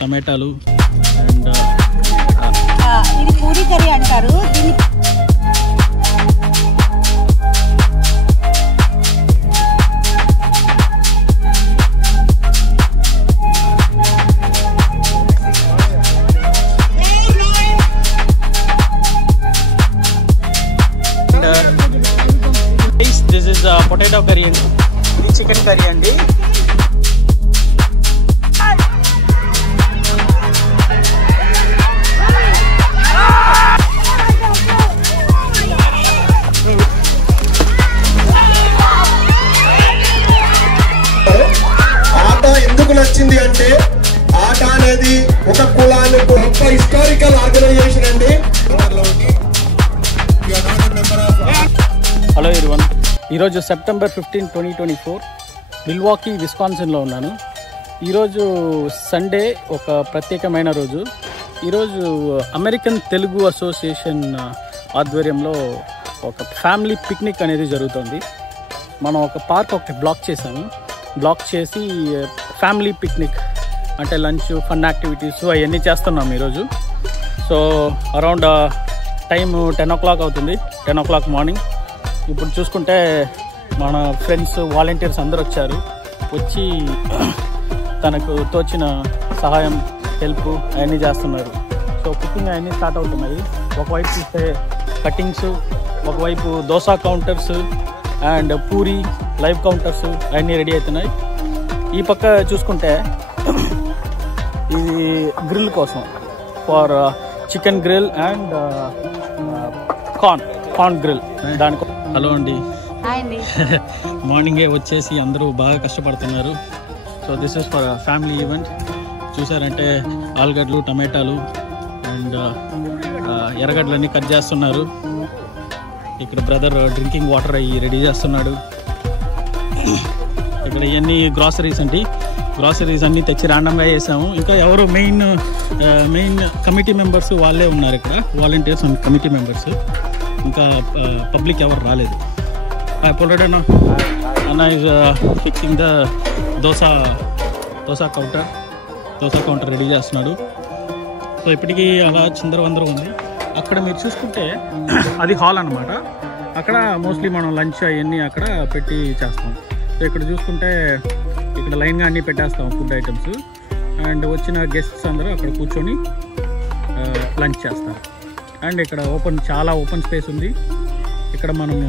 టమాటాలు అండ్ ఇది పూరీ కర్రీ అంటారు. దిస్ ఇస్ పొటాటో కర్రీ అండి, ఇది చికెన్ కర్రీ అండి. నచ్చింది అంటే ఆట అనేది ఒక కులానికి గొప్ప హిస్టారికల్ ఆర్గనైజేషన్ అండి. హలో ఎవ్రీవన్, ఈరోజు సెప్టెంబర్ 15, 2024 మిల్వాకీ విస్కాన్సిన్లో ఉన్నాను. ఈరోజు సండే, ఒక ప్రత్యేకమైన రోజు. ఈరోజు అమెరికన్ తెలుగు అసోసియేషన్ ఆధ్వర్యంలో ఒక ఫ్యామిలీ పిక్నిక్ అనేది జరుగుతుంది. మనం ఒక పార్క్ ఒకటి బ్లాక్ చేసి ఫ్యామిలీ పిక్నిక్ అంటే లంచ్, ఫన్ యాక్టివిటీస్ అవన్నీ చేస్తున్నాం ఈరోజు. సో అరౌండ్ టైం 10 o'clock అవుతుంది, 10 o'clock మార్నింగ్. ఇప్పుడు చూసుకుంటే మన ఫ్రెండ్స్, వాలంటీర్స్ అందరూ వచ్చి తనకు తోచిన సహాయం, హెల్ప్ అవన్నీ చేస్తున్నారు. సో కుకింగ్ అవన్నీ స్టార్ట్ అవుతున్నాయి. ఒకవైపు చూస్తే కటింగ్స్, ఒకవైపు dosa counters and puri live counters అవన్నీ రెడీ అవుతున్నాయి. ఈ పక్క చూసుకుంటే ఇది గ్రిల్ కోసం, for chicken grill and corn grill. దానికి హలో అండి, మార్నింగే వచ్చేసి అందరూ బాగా కష్టపడుతున్నారు. So this is for family event. చూసారంటే ఆలుగడ్డలు, టమాటాలు అండ్ ఎర్రగడ్డలన్నీ కట్ చేస్తున్నారు. ఇక్కడ బ్రదర్ డ్రింకింగ్ వాటర్ అయ్యి రెడీ చేస్తున్నాడు. ఇక్కడ ఇవన్నీ గ్రాసరీస్ అండి, గ్రాసరీస్ అన్నీ తెచ్చి ర్యాండమ్గా వేసాము. ఇంకా ఎవరు మెయిన్ కమిటీ మెంబర్స్ వాళ్ళే ఉన్నారు ఇక్కడ, వాలంటీర్స్ అండ్ కమిటీ మెంబర్స్. ఇంకా పబ్లిక్ ఎవరు రాలేదు. పొలడేనా అన్న is fixing the dosa counter ready చేస్తున్నాడు. సో ఇప్పటికీ అలా చిందరవందరూ ఉంది. అక్కడ మీరు చూసుకుంటే అది హాల్ అన్నమాట. అక్కడ మోస్ట్లీ మనం లంచ్ అవన్నీ అక్కడ పెట్టి చేస్తాం. సో ఇక్కడ చూసుకుంటే ఇక్కడ లైన్గా అన్నీ పెట్టేస్తాం ఫుడ్ ఐటమ్స్. అండ్ వచ్చిన గెస్ట్స్ అందరూ అక్కడ కూర్చొని లంచ్ చేస్తారు. అండ్ ఇక్కడ చాలా ఓపెన్ స్పేస్ ఉంది. ఇక్కడ మనము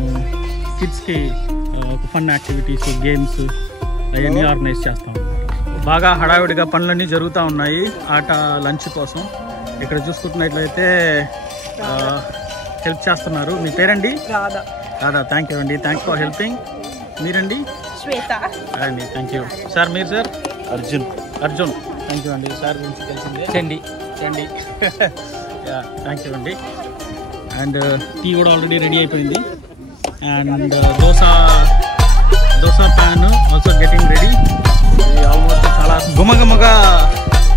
కిడ్స్కి ఫన్ యాక్టివిటీస్, గేమ్స్ అవన్నీ ఆర్గనైజ్ చేస్తాం. బాగా హడావిడిగా పనులన్నీ జరుగుతూ ఉన్నాయి ఆట లంచ్ కోసం. ఇక్కడ చూసుకుంటున్నట్లయితే హెల్ప్ చేస్తున్నారు. మీ పేరండి? రాధా. థ్యాంక్ యూ అండి, థ్యాంక్స్ ఫర్ హెల్పింగ్. మీరండి? శ్వేత అండి, థ్యాంక్ యూ సార్. మీరు సార్? అర్జున్. థ్యాంక్ యూ అండి. సార్ గురించి తెలిసిందే. చండి. థ్యాంక్ యూ అండి. అండ్ టీ కూడా ఆల్రెడీ రెడీ అయిపోయింది. And dosa pan also getting ready. ఇది ఆల్మోస్ట్ చాలా గుమగుమగా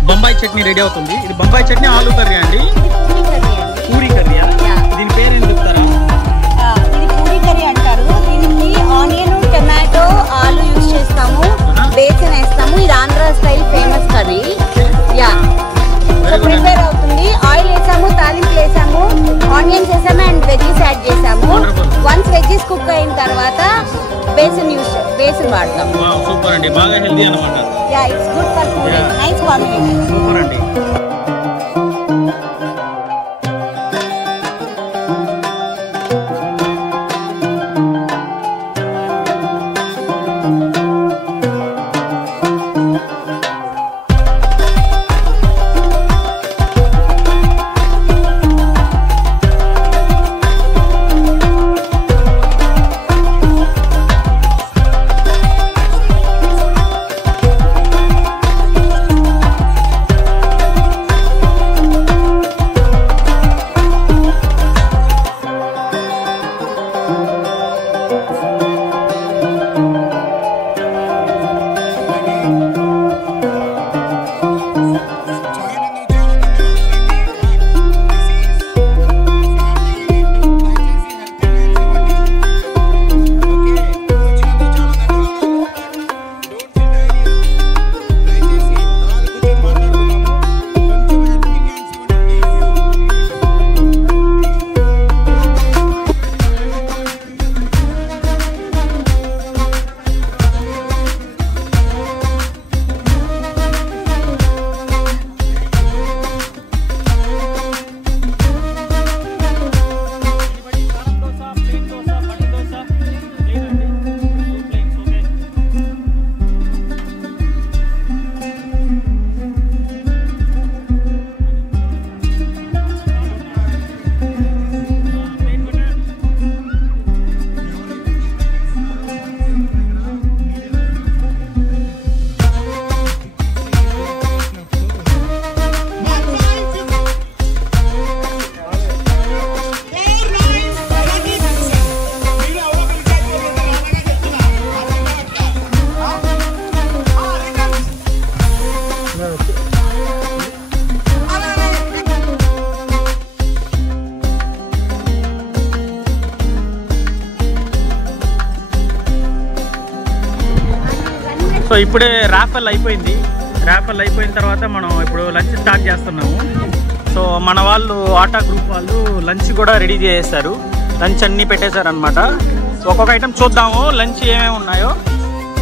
బొంబాయి చట్నీ రెడీ అవుతుంది. ఇది బొంబాయి చట్నీ, ఆలూ కర్రీ అండి, పూరీ కర్రీయా? దీని పేరు ఏం చెప్తారా? ఇది పూరీ కర్రీ అంటారు. దీనికి ఆనియన్, టమాటో, ఆలు యూజ్ చేస్తాము, బేసన్ వేస్తాము. ఇది Andhra style famous curry. Prepare అవుతుంది. ఆయిల్ వేసాము, తాలింపు వేసాము, ఆనియన్స్ వేసాము అండ్ వెజ్జీస్ యాడ్ చేసాము. వన్స్ వెజ్జీస్ కుక్ అయిన తర్వాత బేసన్ వాడతాం. సూపర్ అండి, బాగా హెల్దీ అన్నమాట. It's good for Puri. Nice combination. Super అండి. సో ఇప్పుడే రాఫెల్ అయిపోయిన తర్వాత మనం ఇప్పుడు లంచ్ స్టార్ట్ చేస్తున్నాము. సో మన వాళ్ళు ఆటా గ్రూప్ వాళ్ళు లంచ్ కూడా రెడీ చేసేస్తారు. లంచ్ అన్నీ పెట్టేశారు అనమాట. సో ఒక్కొక్క ఐటమ్ చూద్దాము లంచ్ ఏమేమి ఉన్నాయో.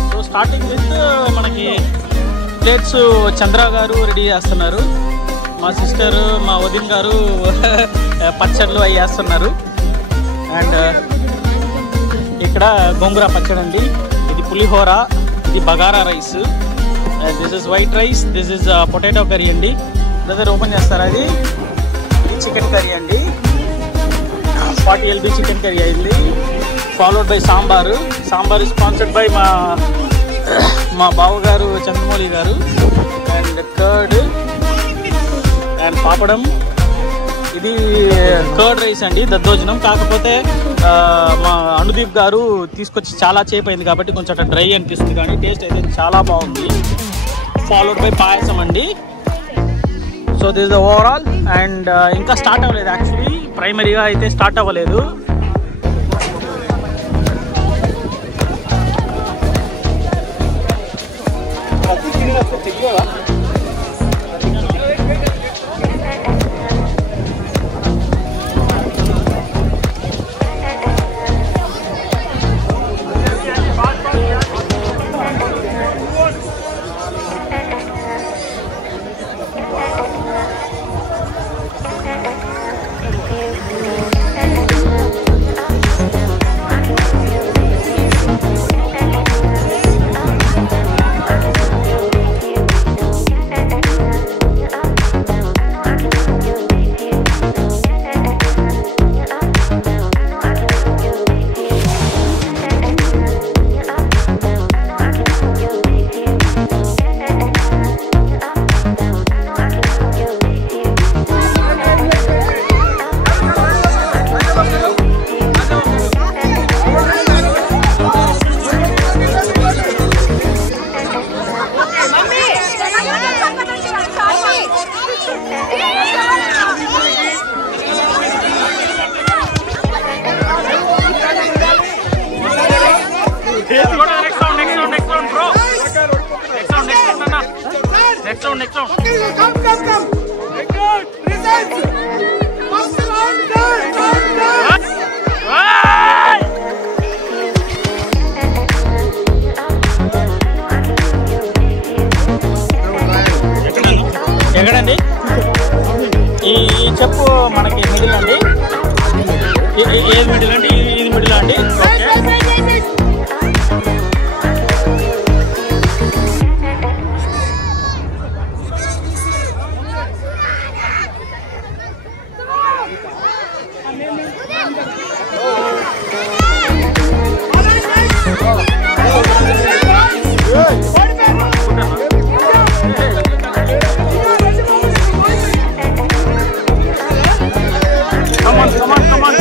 సో స్టార్టింగ్ విత్ మనకి ప్లేట్స్ చంద్ర గారు రెడీ చేస్తున్నారు. మా సిస్టర్ మా వదిన్ గారు పచ్చళ్ళు అవి వేస్తున్నారు. అండ్ ఇక్కడ గోంగూర పచ్చడి అండి, ఇది పులిహోర, ఇది bagara rice, this is white rice, this is potato curry అండి. బ్రదర్ ఓపెన్ చేస్తారా? అది చికెన్ కర్రీ అండి, 40 LB చికెన్ కర్రీ అయింది. Followed by sambar sponsored by మా బావగారు Chandramouli garu. And curd and papadam. ఇది కర్డ్ రైస్ అండి, దద్దోజనం. కాకపోతే మా అనుదీప్ గారు తీసుకొచ్చి చాలా చేపు అయింది కాబట్టి కొంచెం అట్లా డ్రై అనిపిస్తుంది, కానీ టేస్ట్ అయితే చాలా బాగుంది. ఫాలోడ్ బై పాయసం అండి. So this the overall. And ఇంకా స్టార్ట్ అవ్వలేదు, యాక్చువల్లీ ప్రైమరీగా అయితే స్టార్ట్ అవ్వలేదు. Next round. Okay, come. Very good. Present. First round done. ఎక్కడండి ఈ చెప్పు మనకి మిడిల్ అండి? ఏది మిడిల్ అండి? ఇది మిడిల్ అండి? Come on.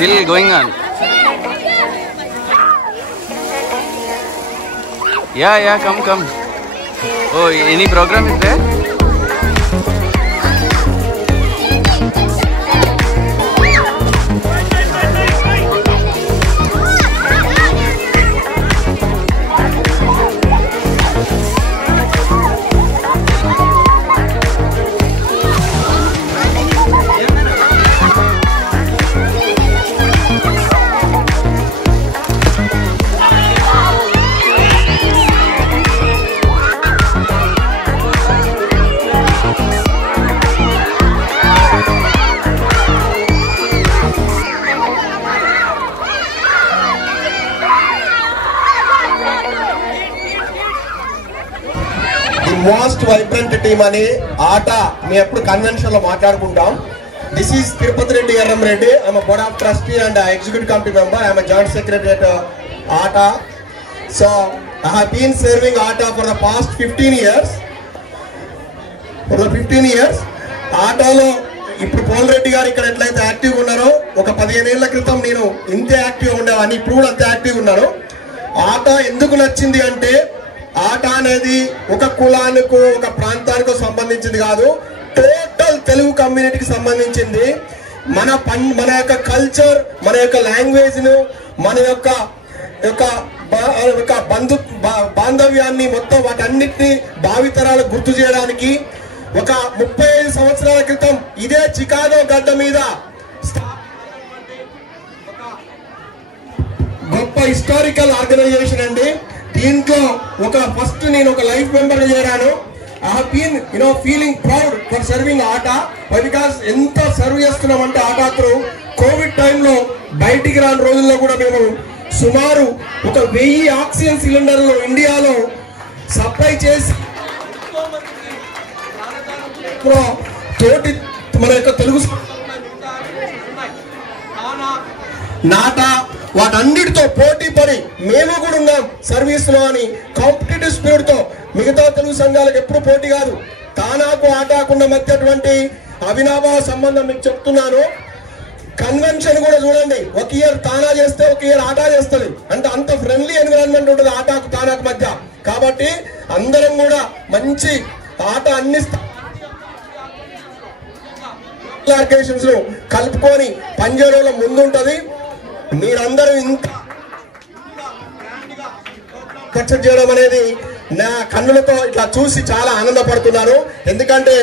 Still going on. Yeah, come. Oh, any program is there? Most vibrant team అని ఆట మేము ఎప్పుడు కన్వెన్షన్ లో మాట్లాడుకుంటాం. This is Tirupati Reddy Erram Reddy. I'm board of trustee and executive committee member. I'm joint secretary at ATA. So I have been serving ATA for the past 15 years. ఆటలో ఇప్పుడు pole Reddy గారు ఇక్కడ ఎట్లయితే యాక్టివ్ ఉన్నారో ఒక 15 ఏళ్ల క్రితం నేను ఇంతే యాక్టివ్ ఉండేవాడిని. ఇప్పుడు కూడా అంతే యాక్టివ్ ఉన్నాను. ఆట ఎందుకు నచ్చింది అంటే ఆట అనేది ఒక కులానికి ఒక ప్రాంతానికి సంబంధించింది కాదు, టోటల్ తెలుగు కమ్యూనిటీకి సంబంధించింది. మన యొక్క కల్చర్, మన యొక్క లాంగ్వేజ్ ను, మన యొక్క బాంధవ్యాన్ని మొత్తం వాటన్నిటిని భావితరాలకు గుర్తు చేయడానికి ఒక 35 సంవత్సరాల క్రితం ఇదే చికాగో గడ్డ మీద గొప్ప హిస్టారికల్ ఆర్గనైజేషన్ అండి. దీంట్లో ఫస్ట్ నేను ఒక లైఫ్ మెంబర్ చేరాను. I have been feeling proud for serving ATA. Because ఎంత సర్వ్ చేస్తున్నామంటే ఆట త్రూ కోవిడ్ టైంలో బయటికి రాని రోజుల్లో కూడా మేము సుమారు 1000 ఆక్సిజన్ సిలిండర్లు ఇండియాలో సప్లై చేసి తోటి మన యొక్క తెలుగు నాట వాటన్నిటితో పోటీ పడి మేము కూడా ఉన్నాం సర్వీస్ లో అని కాంపిటేటివ్ స్పిరిట్ తో. మిగతా తెలుగు సంఘాలకు ఎప్పుడు పోటీ కాదు. తానాకు ఆటకున్న మధ్యటువంటి అవినాభావ సంబంధం మీకు చెప్తున్నాను. కన్వెన్షన్ కూడా చూడండి, ఒక ఇయర్ తానా చేస్తే ఒక ఇయర్ ఆట చేస్తుంది. అంటే అంత ఫ్రెండ్లీ ఎన్విరాన్మెంట్ ఉంటుంది ఆటకు తానాకు మధ్య. కాబట్టి అందరం కూడా మంచి ఆట అన్ని ఆర్గనైజేషన్స్ కలుపుకొని పనిచేయడంలో ముందుంటది. మీరందరూ ఇంత ఖర్చు చేయడం అనేది నా కన్నులతో ఇట్లా చూసి చాలా ఆనందపడుతున్నాను. ఎందుకంటే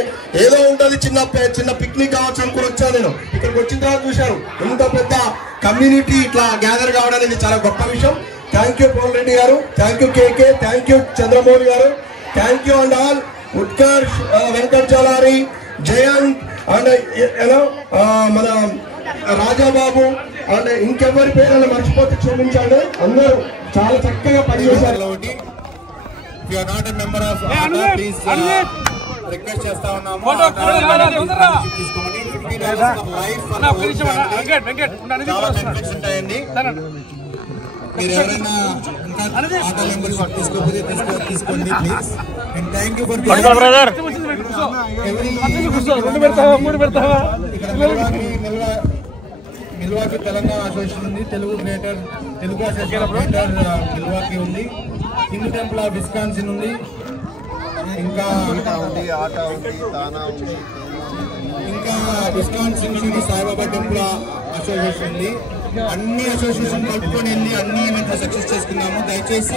ఏదో ఉంటుంది చిన్న పిక్నిక్ కావచ్చు అనుకుని వచ్చాను. నేను ఇక్కడికి వచ్చిన తర్వాత చూశాను ఇంత పెద్ద కమ్యూనిటీ ఇట్లా గ్యాదర్ కావడం అనేది చాలా గొప్ప విషయం. Thank you Pol Reddy garu, thank you KK, thank you Chandramouli garu, thank you and all. Utkarsh, Venkat Chalari, Jayanth and మన రాజాబాబు అండ్ ఇంకెవరి పేర్లను మర్చిపోతే క్షమించండి. అందరూ చాలా చక్కగా పనిచేశారు. రిక్వెస్ట్ చేస్తా ఉన్నాము. ఉంటాయండి. మీరు ఎవరైనా ఆటో మెంబర్స్ తీసుకోకపోతే తీసుకోండి please. And thank you for Milwaukee Telangana association ఉంది, తెలుగు అసోసియేషన్ గ్రేటర్ మిల్వాకీ ఉంది, హిందూ టెంపుల్ ఆఫ్ విస్కాన్సిన్ ఉంది, ఇంకా ఆట ఉంది, తానా ఉంది, ఇంకా విస్కాన్సిన్ నుండి సాయిబాబా టెంపుల్ అసోసియేషన్ ఉంది. అన్ని అసోసియేషన్ కలుపుకొని వెళ్ళి అన్ని ఈవెంట్లు సక్సెస్ చేసుకున్నాము. దయచేసి